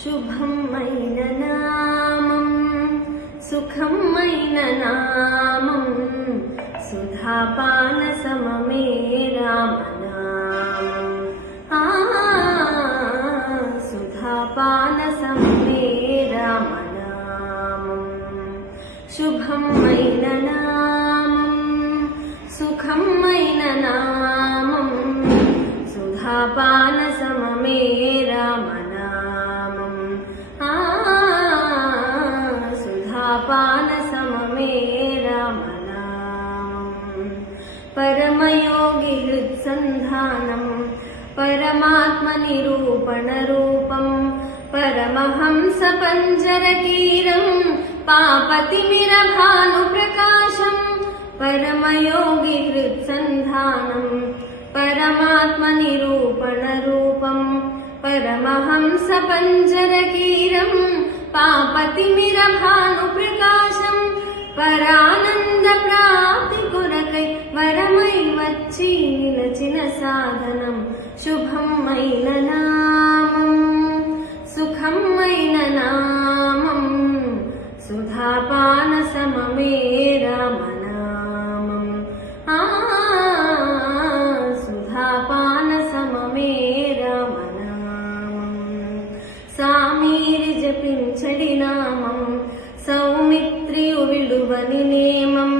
శుభమైన నామం సుఖమైన నామం సుధాపాన సమమే రామనామం సుధాపాన సమమే రామనామం శుభమైన నామం సుఖమైన నామం సుధాపాన సమమే రామనామం సుధాపాన సమమే రామనామం పరమయోగి హృత్సంధానం పరమాత్మ నిరూపణ రూపం పరమహంస పంజరకీరం పాపతిమిర భాను ప్రకాశం పరమయోగి హృత్సంధానం పరమాత్మ నిరూపణ రూపం పరమహంస పంజరకీరం పాపతిమిర భాను ప్రకాశం పరానంద ప్రాప్తి కొరకై వరమై వచ్చి నిలచిన సాధనం శుభమైన నామం సుఖమైన నామం సుధాపాన సమమే రామనామం సుధాపాన సమమే రామనామం సామీరి జపించడి నామం సౌమిత్రియు విడువని నేమం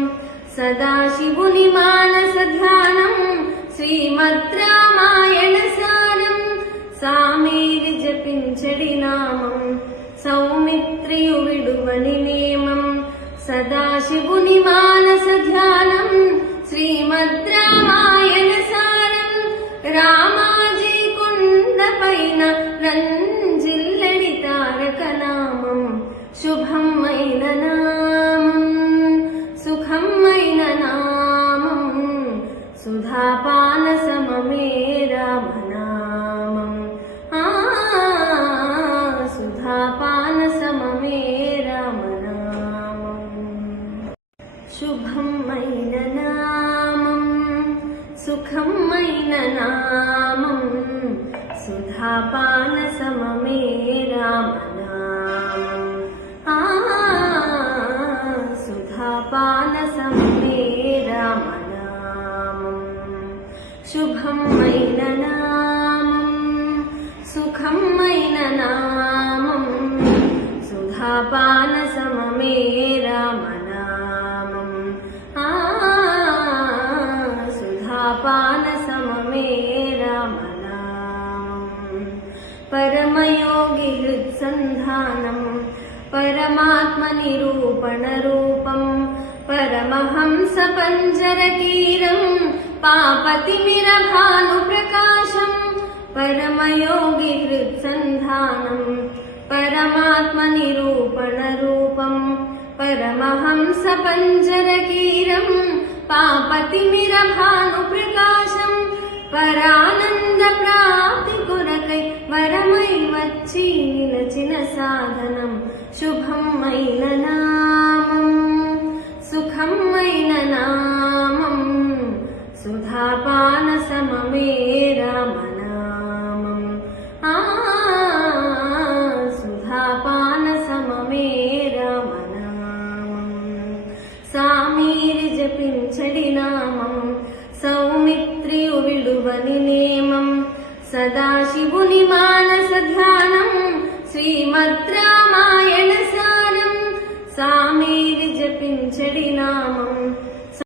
సదాశివుని మానస ధ్యానం శ్రీమద్రామాయణ సారం సామీరి జపించడి నామం సౌమిత్రియు విడువని నేమం సదాశివుని మానస ధ్యానం శ్రీమద్రామాయణ సారం రామాజీ కొండపైన రంజిల్లడి తారక నామం శుభమైన నామం సుఖమైన నామం సుధాపాన సమమే రామనామం సుధాపాన సమమే రామనామం శుభమైన నామం సుఖమైన నామం సుధాపాన సమమే రామనామం సుధాపాన సమమే రామనామం శుభమైన నామం సుఖమైన నామం సుధాపాన సమమే రామనామం సుధాపాన సమమే రామనామం పరమయోగి హృత్సంధానం పరమాత్మ నిరూపణ రూపం పరమహంస పంజరకీరం పాపతిమిర భాను ప్రకాశం పరమయోగి హృత్సంధానం పరమాత్మ నిరూపణ రూపం పరమహంస పంజరకీరం పాపతిమిర భాను ప్రకాశం పరానంద ప్రాప్తి కొరకై వరమై వచ్చి నిలచిన సాధనం శుభమైన నామం సుఖమైన నామం సుధాపాన సమమే రామనామం సుధాపాన సమమే రామనామం సామీరి జపించడి నామం సౌమిత్రియు విడువని నేమం సదాశివుని మానస ధ్యానం శ్రీమద్రామాయణ